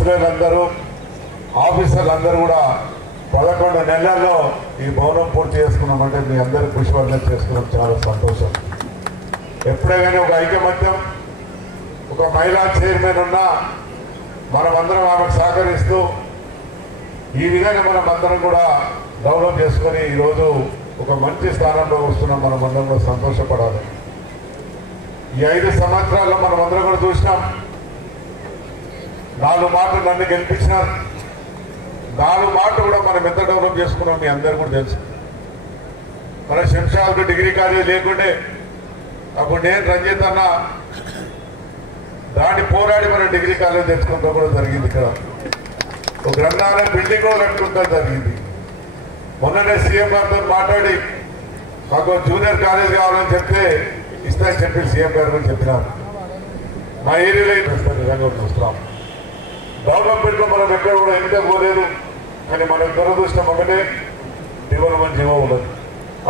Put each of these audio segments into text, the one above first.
కౌన్సిలర్లందరూ ఆఫీసర్లందరూ కూడా 11 నెలల్లో ఈ భవనం పూర్తి చేసుకున్నామంటే మీ అందరూ కృషివర్ధన చేసుకున్నాం. చాలా సంతోషం. ఎప్పుడైనా ఒక ఐకమత్యం, ఒక మహిళా చైర్మన్ ఉన్నా మనమందరం ఆమెకు సహకరిస్తూ ఈ విధంగా మనమందరం కూడా డెవలప్ చేసుకొని ఈరోజు ఒక మంచి స్థానంలో వస్తున్నాం. మనమందరం కూడా సంతోషపడాలి. ఈ 5 సంవత్సరాల్లో మనమందరం కూడా చూసినాం. 4 మాటలు నన్ను గెలిపించినారు. 4 మాటలు కూడా మనం ఎంత డెవలప్ చేసుకున్నాం మీ అందరూ కూడా తెలుసు. మన శంషాబాద్ డిగ్రీ కాలేజ్ లేకుండే అప్పుడు నేను రంజిత్ అన్న దాన్ని పోరాడి మన డిగ్రీ కాలేజ్ తెచ్చుకుంటూ కూడా జరిగింది. ఇక్కడ ఒక గ్రంథాలయ బిల్డింగ్ కూడా కట్టుకుంటా జరిగింది. మొన్ననే సీఎం గారితో మాట్లాడి మాకు జూనియర్ కాలేజ్ కావాలని చెప్తే ఇస్తానని చెప్పి సీఎం గారు కూడా చెప్పినారు. మా ఏరియాలో నిజంగా చూస్తున్నాం. డెవలప్మెంట్లో మనం ఎక్కడ కూడా ఎంత పోలేదు. కానీ మన దురదృష్టం ఒకటే డెవలప్మెంట్ జీవో ఉండదు.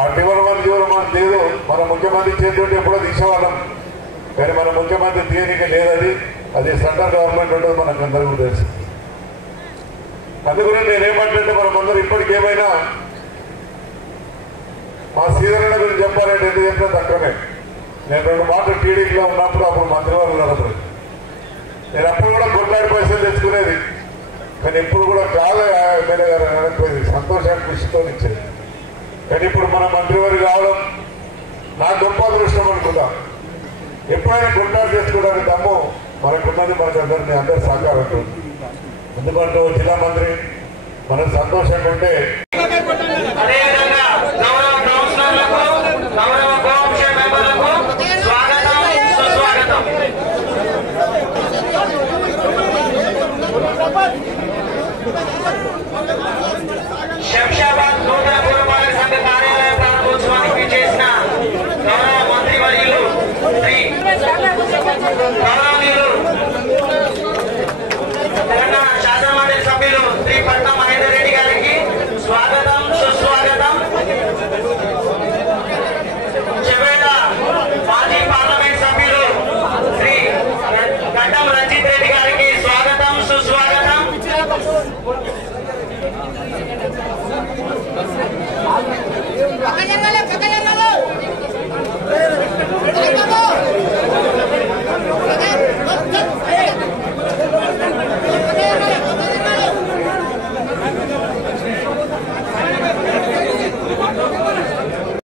ఆ డెవలప్మెంట్ జీవో మనకు లేదు. మన ముఖ్యమంత్రి చేతుంటే ఎప్పుడో తీసేవాళ్ళం. కానీ మన ముఖ్యమంత్రి తీయనిక లేదది. అది సెంట్రల్ గవర్నమెంట్ ఉంటుంది. మనకు అందరికీ తెలుసు. అందుకని నేనేమంటే మనమందరూ ఇప్పటికేమైనా మా శ్రీధరణ గురించి చెప్పాలంటే ఎందుకు చెప్పినా తక్కువనే. నేను 2 మాటలు టీడీపీలో ఉన్నప్పుడు అప్పుడు మంత్రివారు ఉన్నప్పుడు నేను అప్పుడు కూడా కొట్లాడి పైసలు తెచ్చుకునేది. కానీ ఎప్పుడు కూడా కాదు ఎమ్మెల్యే గారు అనకపోయేది. సంతోషాన్ని కృషితో ఇచ్చేది. కానీ ఇప్పుడు మన మంత్రివారు కావడం నాకు గొప్ప అదృష్టం అనుకుంటా. ఎప్పుడైనా కొట్లాడి చేసుకోవడానికి దమ్ము మనకున్నది. మనకు అందరి సహకారం ఉంటుంది. ఎందుకంటే జిల్లా మంత్రి మనకు సంతోషంగా ఉంటే